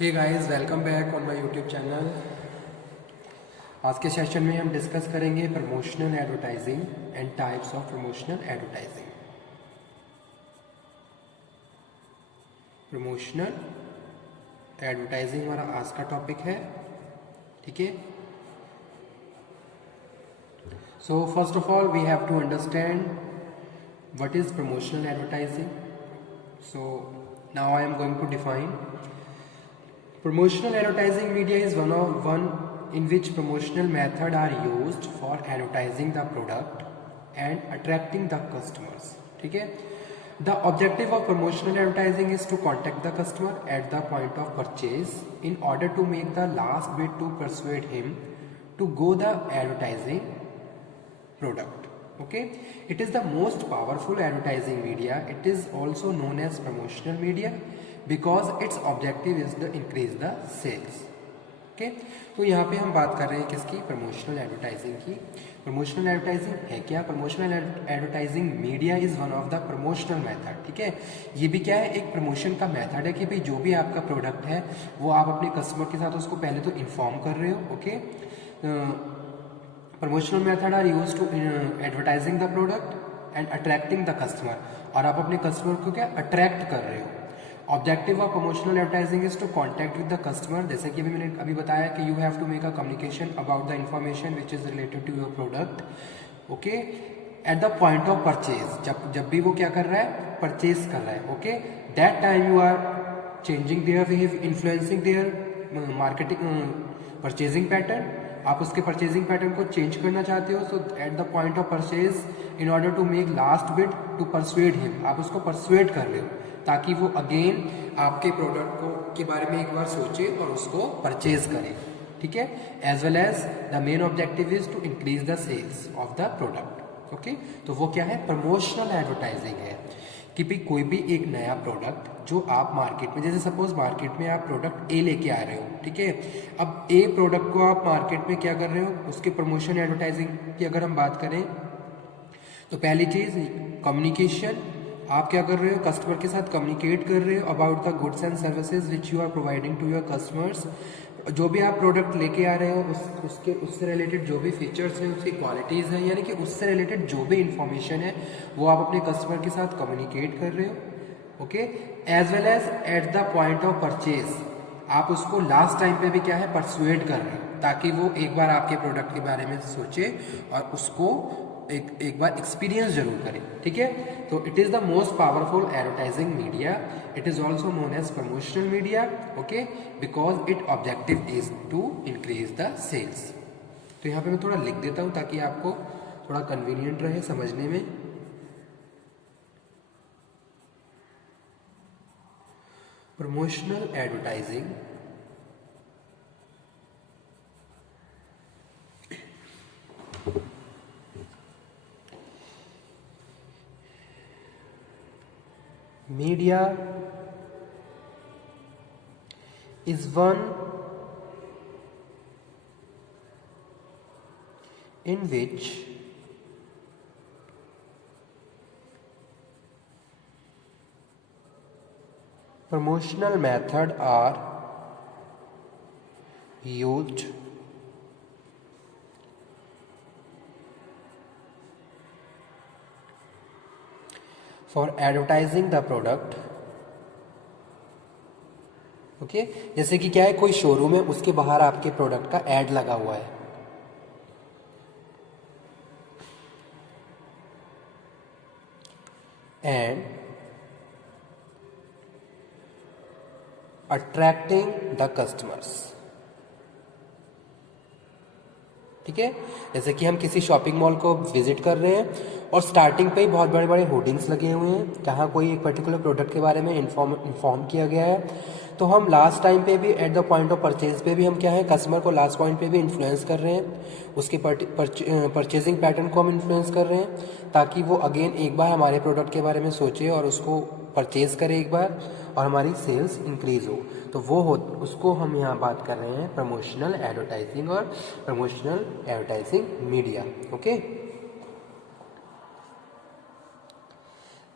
Hey guys, welcome back on my YouTube channel. आज के session में हम डिस्कस करेंगे promotional advertising and types of promotional advertising. Promotional advertising हमारा आज का टॉपिक है, ठीक है। So first of all we have to understand what is promotional advertising. So now I am going to define promotional advertising media is one in which promotional method are used for advertising the product and attracting the customers, ठीक है। The objective of promotional advertising is to contact the customer at the point of purchase in order to make the last bid to persuade him to go the advertising product. Okay, it is the most powerful advertising media. It is also known as promotional media because its objective is to increase the sales. Okay, तो यहाँ पे हम बात कर रहे हैं किसकी, promotional advertising की। प्रमोशनल एडवर्टाइजिंग है क्या? Promotional advertising media is one of the promotional method, ठीक है। ये भी क्या है, एक प्रमोशन का मेथड है कि भाई जो भी आपका प्रोडक्ट है वो आप अपने कस्टमर के साथ उसको पहले तो इन्फॉर्म कर रहे हो। Okay, promotional method are use to advertising the product and attracting the customer, और आप अपने कस्टमर को क्या अट्रैक्ट कर रहे हो। Objective of promotional advertising is to contact with the customer, जैसे कि अभी मैंने अभी बताया कि you have to make a communication about the information which is related to your product. Okay, at the point of purchase, जब भी वो क्या कर रहा है, परचेज कर रहा है। Okay, that time you are changing their behaviour, influencing their marketing purchasing pattern. आप उसके परचेजिंग पैटर्न को चेंज करना चाहते हो। So at the point of purchase in order to make last bid to persuade him, आप उसको persuade कर रहे हो ताकि वो अगेन आपके प्रोडक्ट को के बारे में एक बार सोचे और उसको परचेज करे, ठीक है। As well as the main objective is to increase the sales of the product. Okay, तो वो क्या है, प्रमोशनल एडवर्टाइजिंग है कि भाई कोई भी एक नया प्रोडक्ट जो आप मार्केट में, जैसे सपोज मार्केट में आप प्रोडक्ट ए लेके आ रहे हो, ठीक है। अब ए प्रोडक्ट को आप मार्केट में क्या कर रहे हो, उसके प्रमोशन एडवर्टाइजिंग की अगर हम बात करें तो पहली चीज कम्युनिकेशन। आप क्या कर रहे हो, कस्टमर के साथ कम्युनिकेट कर रहे हो about the goods and services which you are providing to your customers. जो भी आप प्रोडक्ट लेके आ रहे हो उससे रिलेटेड जो भी फीचर्स हैं, उसकी क्वालिटीज़ हैं, यानी कि उससे रिलेटेड जो भी इंफॉर्मेशन है वो आप अपने कस्टमर के साथ कम्युनिकेट कर रहे हो। Okay, as well as at the point of purchase, आप उसको लास्ट टाइम पे भी क्या है, परसुएड कर रहे हो ताकि वो एक बार आपके प्रोडक्ट के बारे में सोचे और उसको एक बार एक्सपीरियंस जरूर करें, ठीक है। तो it is the most powerful advertising media, it is also known as promotional media. Okay, because it objective is to increase the sales. तो यहाँ पे मैं थोड़ा लिख देता हूँ ताकि आपको थोड़ा कन्वीनियंट रहे समझने में। Promotional advertising media is one in which promotional method are used for advertising the product। Okay, जैसे कि क्या है, कोई शोरूम है, उसके बाहर आपके प्रोडक्ट का एड लगा हुआ है, एंड अट्रैक्टिंग द कस्टमर्स, ठीक है। जैसे कि हम किसी शॉपिंग मॉल को विजिट कर रहे हैं और स्टार्टिंग पे ही बहुत बड़े बड़े होर्डिंग्स लगे हुए हैं जहाँ कोई एक पर्टिकुलर प्रोडक्ट के बारे में इन्फॉर्म किया गया है। तो हम लास्ट टाइम पे भी eight the point of purchase पे भी हम क्या है, कस्टमर को लास्ट पॉइंट पे भी इन्फ्लुएंस कर रहे हैं, उसके परचेजिंग पैटर्न को हम इन्फ्लुएंस कर रहे हैं ताकि वो अगेन एक बार हमारे प्रोडक्ट के बारे में सोचे और उसको परचेज करे एक बार और हमारी सेल्स इंक्रीज हो। तो वो उसको हम यहाँ बात कर रहे हैं प्रमोशनल एडवर्टाइजिंग और promotional advertising media. Okay,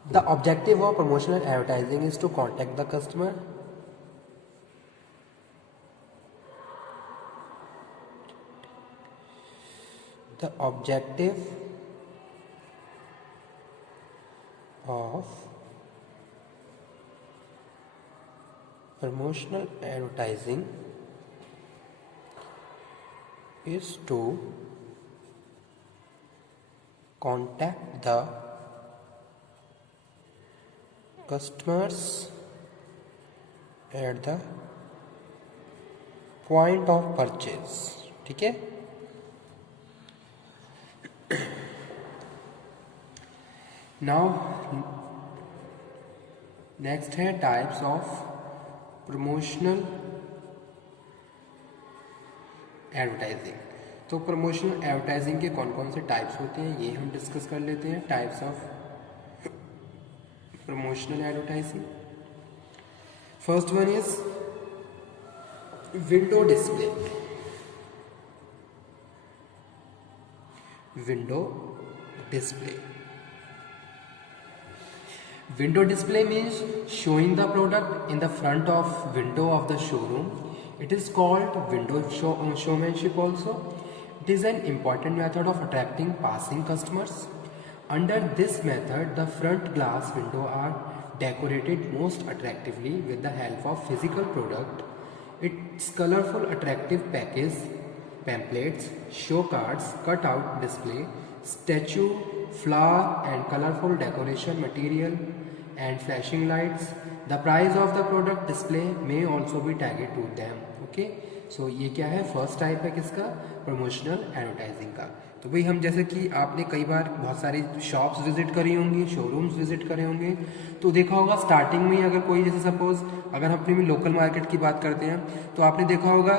the objective of promotional advertising is to contact the customer the objective of promotional advertising is to contact the customers at the point of purchase. ठीक है, now next है types of promotional advertising. तो promotional advertising के कौन कौन से types होते हैं ये हम डिस्कस कर लेते हैं। Types of promotional advertising, first one is window display. Window display, window display means showing the product in the front of window of the showroom. It is called window showmanship also. It is an important method of attracting passing customers. Under this method, the front glass window are decorated most attractively with the help of physical product. Its colorful attractive package, pamphlets, show cards, cut-out display, statue, flower and colorful decoration material and flashing lights. The price of the product display may also be tagged to them. Okay, so ये क्या है, first type है किसका, promotional advertising का। तो भाई हम जैसे कि आपने कई बार बहुत सारी शॉप्स विजिट करी होंगी, शोरूम्स विजिट करे होंगे, तो देखा होगा स्टार्टिंग में अगर कोई जैसे सपोज अगर हम अपनी लोकल मार्केट की बात करते हैं तो आपने देखा होगा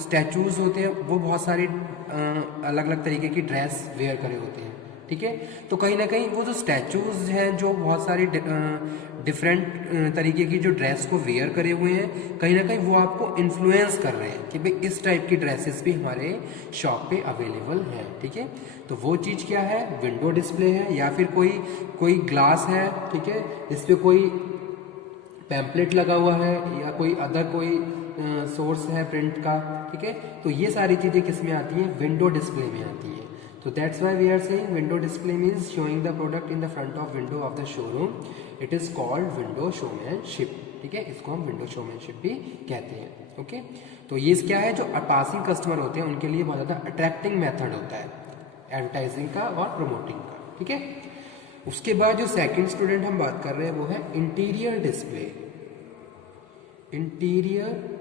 स्टैचूज होते हैं वो बहुत सारी अलग अलग तरीके की ड्रेस वेयर करे होते हैं। ठीक है, तो कहीं ना कहीं वो जो स्टैचूज हैं जो बहुत सारी डिफरेंट तरीके की जो ड्रेस को वेयर करे हुए हैं, कहीं ना कहीं वो आपको इन्फ्लुएंस कर रहे हैं कि भाई इस टाइप की ड्रेसेस भी हमारे शॉप पे अवेलेबल हैं। ठीक है, तो वो चीज़ क्या है, विंडो डिस्प्ले है, या फिर कोई ग्लास है, ठीक है, इस पर कोई पैम्पलेट लगा हुआ है या कोई अदर कोई सोर्स है प्रिंट का। ठीक है, तो ये सारी चीज़ें किस में आती हैं, विंडो डिस्प्ले में आती हैं। तो that's why we are saying window display means showing the product in the front of window of the showroom. It is called window showmanship. ठीक है, इसको हम विंडो शोमैनशिप भी कहते हैं। ओके, तो ये क्या है, जो पासिंग कस्टमर होते हैं उनके लिए बहुत ज़्यादा अट्रैक्टिंग मेथड होता है एडवर्टाइजिंग का और प्रमोटिंग का। ठीक है, उसके बाद जो सेकंड स्टूडेंट हम बात कर रहे हैं वो है interior display. Interior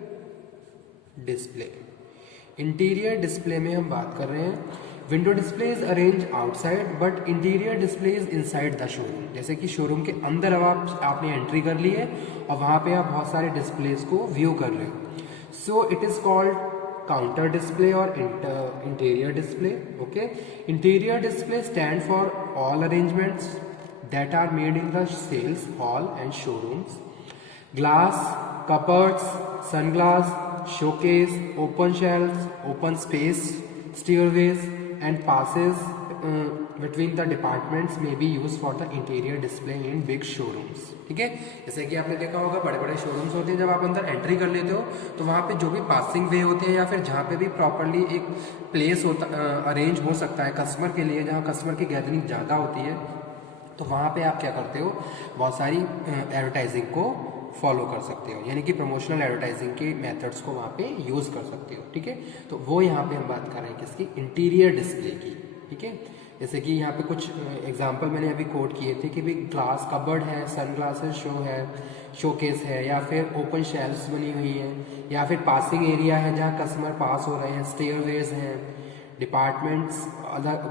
display, interior display में हम बात कर रहे हैं window display is arrange outside but interior display is inside the showroom. जैसे कि शोरूम के अंदर अब आपने एंट्री कर ली है और वहां पे आप बहुत सारे डिस्प्लेस को व्यू कर रहे हो। So it is called counter display और interior display. Okay, interior display stand for all arrangements that are made in the sales hall and showrooms. Glass, cupboards, sunglass, showcase, open shelves, open space, stairways and passes between the departments may be used for the interior display in big showrooms. ठीक है, जैसे कि आपने देखा होगा बड़े बड़े showrooms होते हैं, जब आप अंदर एंट्री कर लेते हो तो वहाँ पे जो भी पासिंग वे होते हैं या फिर जहाँ पे भी प्रॉपरली एक प्लेस होता अरेंज हो सकता है कस्टमर के लिए, जहाँ कस्टमर की गैदरिंग ज़्यादा होती है, तो वहाँ पे आप क्या करते हो, बहुत सारी एडवर्टाइजिंग को फॉलो कर सकते हो, यानी कि प्रमोशनल एडवर्टाइजिंग के मेथड्स को वहाँ पे यूज़ कर सकते हो। ठीक है, तो वो यहाँ पे हम बात कर रहे हैं किसकी, इंटीरियर डिस्प्ले की। ठीक है, जैसे कि यहाँ पे कुछ एग्जांपल मैंने अभी कोट किए थे कि भाई ग्लास कबर्ड है, सन ग्लासेस शो है, शोकेस है, या फिर ओपन शेल्फ्स बनी हुई हैं, या फिर पासिंग एरिया है जहाँ कस्टमर पास हो रहे हैं, स्टेयरवेज हैं, डिपार्टमेंट्स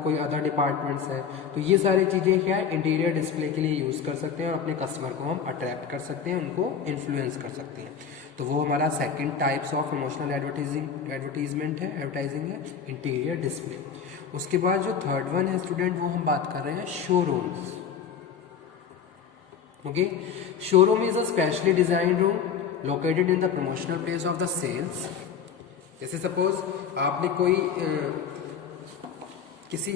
कोई अदर डिपार्टमेंट्स है। तो ये सारी चीज़ें क्या है, इंटीरियर डिस्प्ले के लिए यूज़ कर सकते हैं और अपने कस्टमर को हम अट्रैक्ट कर सकते हैं, उनको इन्फ्लुएंस कर सकते हैं। तो वो हमारा second types of promotional advertisement है, एडवर्टाइजिंग है, इंटीरियर डिस्प्ले। उसके बाद जो थर्ड वन है स्टूडेंट, वो हम बात कर रहे हैं showrooms. Okay, showroom is a specially design room located in the promotional place of the sales. जैसे सपोज आपने कोई किसी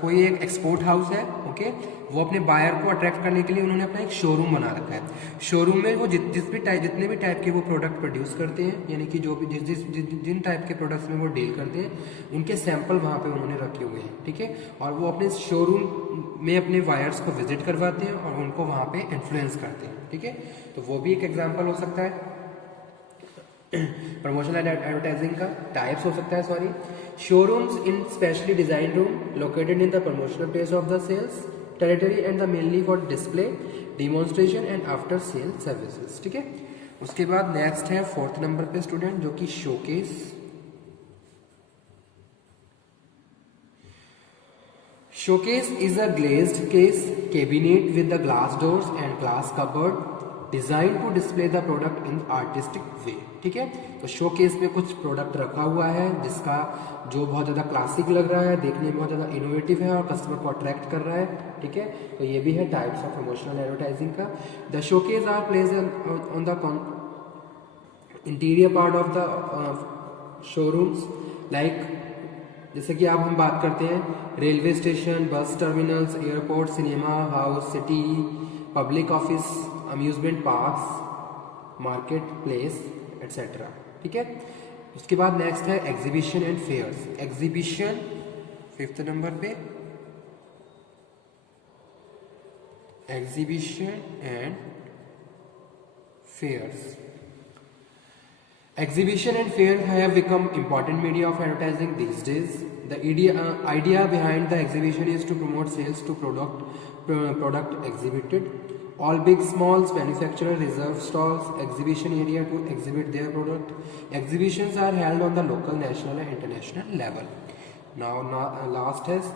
कोई एक एक्सपोर्ट हाउस है, ओके, वो अपने बायर को अट्रैक्ट करने के लिए उन्होंने अपना एक शोरूम बना रखा है। शोरूम में वो जितने भी टाइप के वो प्रोडक्ट प्रोड्यूस करते हैं, यानी कि जो भी जिन टाइप के प्रोडक्ट्स में वो डील करते हैं, उनके सैंपल वहाँ पे उन्होंने रखे हुए हैं, ठीक है। और वो अपने शोरूम में अपने बायर्स को विजिट करवाते हैं और उनको वहाँ पे इन्फ्लुएंस करते हैं, ठीक है। तो वो भी एक एग्जाम्पल हो सकता है प्रमोशनल एडवर्टाइजिंग का। टाइप्स हो सकता है, sorry, showrooms in specially designed room located in the promotional place of the sales territory and the mainly for display, demonstration and after sale services, ठीक है। उसके बाद नेक्स्ट है 4th नंबर पे स्टूडेंट, जो कि showcase. Showcase is a glazed case cabinet with the glass doors and glass cupboard designed to display the product in artistic way, ठीक है। तो शोकेस में कुछ प्रोडक्ट रखा हुआ है जिसका जो बहुत ज़्यादा क्लासिक लग रहा है, देखने में बहुत ज़्यादा इनोवेटिव है और कस्टमर को अट्रैक्ट कर रहा है, ठीक है। तो ये भी है टाइप्स ऑफ इमोशनल एडवर्टाइजिंग का। The showcase are place on the interior part of the showrooms, like जैसे कि अब हम बात करते हैं railway station, bus terminals, airport, cinema house, city, public office, amusement parks, market place etcetera, ठीक है। उसके बाद नेक्स्ट है exhibition and fairs. Exhibition 5th number पे, exhibition and fairs. Exhibition and fair have become important media of advertising these days. The idea behind the exhibition is to promote sales to product exhibited. All big, small manufacturer reserve stalls, exhibition area to exhibit their product. Exhibitions are held on the local, national and international level. Now last is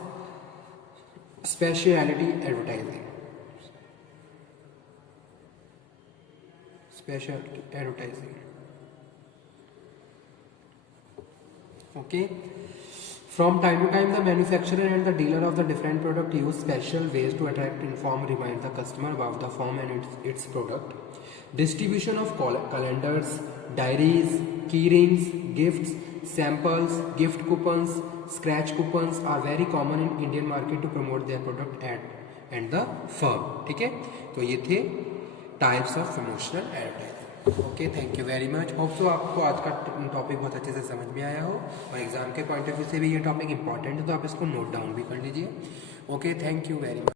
specialty advertising. Specialty advertising. Okay. From time to time, the manufacturer and the dealer of the different product use special ways to attract, inform, remind the customer about the firm and its product. Distribution of calendars, diaries, key rings, gifts, samples, gift coupons, scratch coupons are very common in Indian market to promote their product and the firm, ठीक है। तो ये थे types of promotional advertising. Okay, thank you very much. Hope so आपको आज का topic बहुत अच्छे से समझ में आया हो और एग्जाम के पॉइंट ऑफ व्यू से भी ये टॉपिक इंपॉर्टेंट है, तो आप इसको नोट डाउन भी कर लीजिए। Okay, thank you very much.